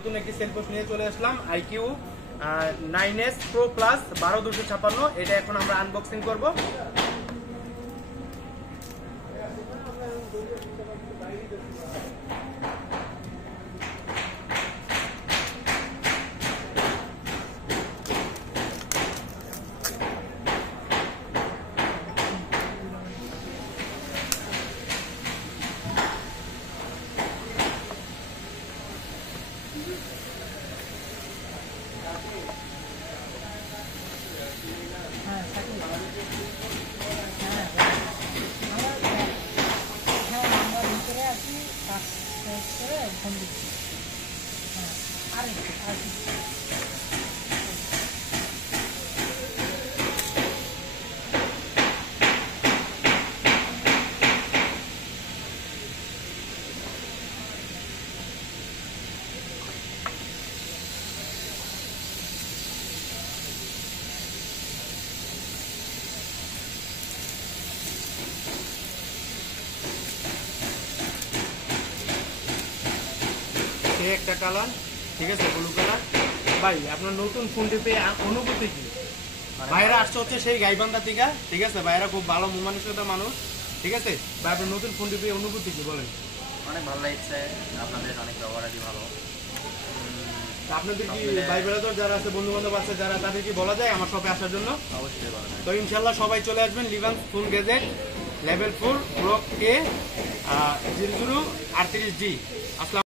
নতুন একটি সেলফোন নিয়ে চলে আসলাম আইকিউ 9s Pro Plus 12256। এটা এখন আমরা আনবক্সিং করব। একটা কালার, ঠিক আছে, ব্লু কালার। ভাই আপনার নতুন ফোনটি পেয়ে অনুভূতি কি? ভাইরা আসছে হচ্ছে সেই গাইবান্ধা থেকে, ঠিক আছে, ভাইরা খুব ভালো মানসিকতার মানুষ, ঠিক আছে। ভাই আপনার নতুন ফোনটি পেয়ে অনুভূতি কি বলেন? অনেক ভালো লাগছে, আপনাদের অনেক ব্যবহারই ভালো। আপনাদের কি ভাই ব্রাদার যারা আছে, বন্ধু বান্ধব আছে যারা, তাদের কি বলা যায় আমার শপে আসার জন্য? অবশ্যই বলা যায়। তো ইনশাল্লাহ সবাই চলে আসবেন। লিভান্স full gadget level 4 block A 0038G। আসসালামু